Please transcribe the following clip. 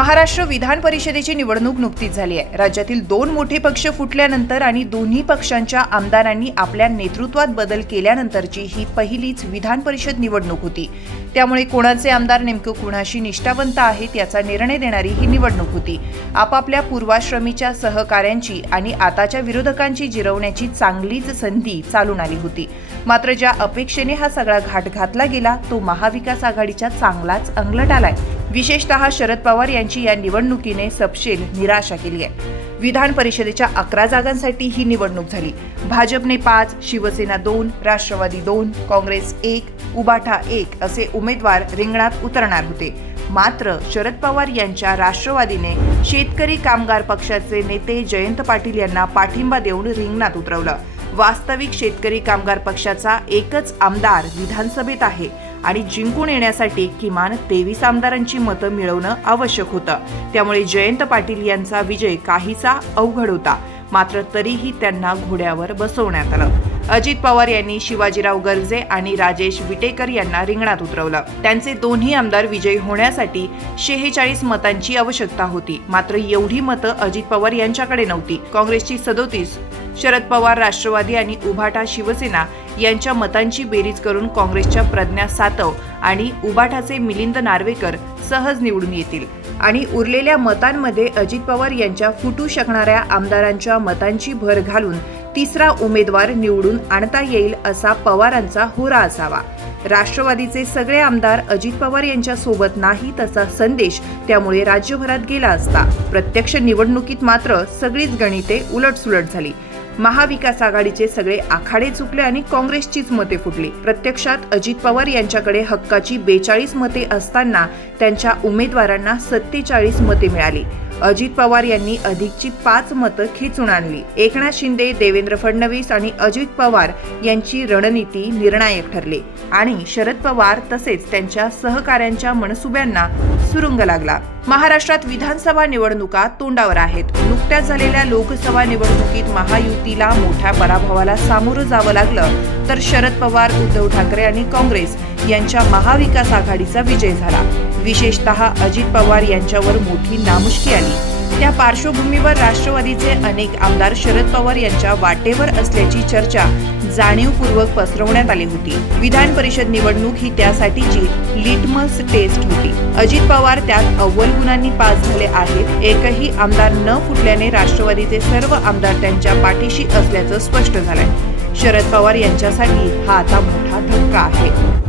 महाराष्ट्र विधान परिषदेची निवडणूक नुकतीच झाली आहे. राज्यातील दोन मोठे पक्ष फुटल्यानंतर आणि दोन्ही पक्षांच्या आमदारांनी आपल्या नेतृत्वात बदल केल्यानंतरची ही पहिलीच विधान परिषद निवडणूक होती. त्यामुळे कोणाचे आमदार नेमकं कुणाशी निष्ठावंत आहेत याचा निर्णय देणारी ही निवडणूक होती. आपापल्या पूर्वाश्रमीच्या सहकाऱ्यांची आणि आताच्या विरोधकांची जिरवण्याची चांगलीच संधी चालून आली होती. मात्र ज्या अपेक्षेने हा सगळा घाट घातला गेला तो महाविकास आघाडीच्या चांगलाच अंगलट आलाय विशेषतः शरद पवार यांची या निवडणुकीने सपशेल निराशा केली आहे. विधान परिषदेच्या अकरा जागांसाठी ही निवडणूक झाली. भाजपने पाच शिवसेना दोन राष्ट्रवादी दोन काँग्रेस एक उबाठा एक असे उमेदवार रिंगणात उतरणार होते. मात्र शरद पवार यांच्या राष्ट्रवादीने शेतकरी कामगार पक्षाचे नेते जयंत पाटील यांना पाठिंबा देऊन रिंगणात उतरवलं. वास्तविक शेतकरी कामगार पक्षाचा एकच आमदार विधानसभेत आहे. आणि जिंकून येण्यासाठी किमान तेवीस आमदारांची मतं मिळवणं आवश्यक होतं. त्यामुळे जयंत पाटील यांचा विजय काहीसा अवघड होता. मात्र तरीही त्यांना घोड्यावर बसवण्यात आलं. अजित पवार यांनी शिवाजीराव गर्जे आणि राजेश विटेकर यांना रिंगणात उतरवलं. त्यांचे दोन्ही आमदार विजयी होण्यासाठी शेहेचाळीस मतांची आवश्यकता होती. मात्र एवढी मतं अजित पवार यांच्याकडे नव्हती. काँग्रेसची सदोतीस शरद पवार राष्ट्रवादी आणि उभाटा शिवसेना यांच्या मतांची बेरीज करून काँग्रेसच्या प्रज्ञा सातव आणि उबाठाचे मिलिंद नार्वेकर सहज निवडून येतील. आणि उरलेल्या मतांमध्ये अजित पवार यांच्या फुटू शकणाऱ्या आमदारांच्या मतांची भर घालून तिसरा उमेदवार निवडून आणता येईल असा पवारांचा होरा असावा. राष्ट्रवादीचे सगळे आमदार अजित पवार यांच्या सोबत नाही तसा संदेश त्यामुळे राज्यभरात गेला असता. प्रत्यक्ष निवडणुकीत मात्र सगळीच गणिते उलटसुलट झाली. महाविकास आघाडीचे सगळे आखाडे चुकले आणि काँग्रेसचीच मते फुटली. प्रत्यक्षात अजित पवार यांच्याकडे हक्काची बेचाळीस मते असताना त्यांच्या उमेदवारांना सत्तेचाळीस मते मिळाली. अजित पवार यांनी अधिकची पाच मतं खेचून आणली. एकनाथ शिंदे देवेंद्र फडणवीस आणि अजित पवार यांची रणनीती निर्णायक ठरली. आणि शरद पवार तसेच त्यांच्या सहकाऱ्यांच्या मनसुब्यांना सुरुंग लागला. महाराष्ट्रात विधानसभा निवडणुका तोंडावर आहेत. नुकत्याच झालेल्या लोकसभा निवडणुकीत महायुतीला मोठ्या पराभवाला सामोरं जावं लागलं. तर शरद पवार उद्धव ठाकरे आणि काँग्रेस यांच्या महाविकास आघाडीचा विजय झाला. विशेषतः अजित पवार यांच्यावर मोठी नामुष्की आली. त्या पार्श्वभूमीवर राष्ट्रवादीचे अनेक आमदार शरद पवार यांच्या वाटेवर असल्याची चर्चा जाणीवपूर्वक पसरवण्यात आली होती. विधान परिषद निवडणूक ही त्यासाठीची लिटमस टेस्ट होती. अजित पवार त्यात अव्वल गुणांनी पास झाले आहेत. एकही आमदार न फुटल्याने राष्ट्रवादीचे सर्व आमदार त्यांच्या पाठीशी असल्याचं स्पष्ट झालंय. शरद पवार यांच्यासाठी हा आता मोठा धक्का आहे.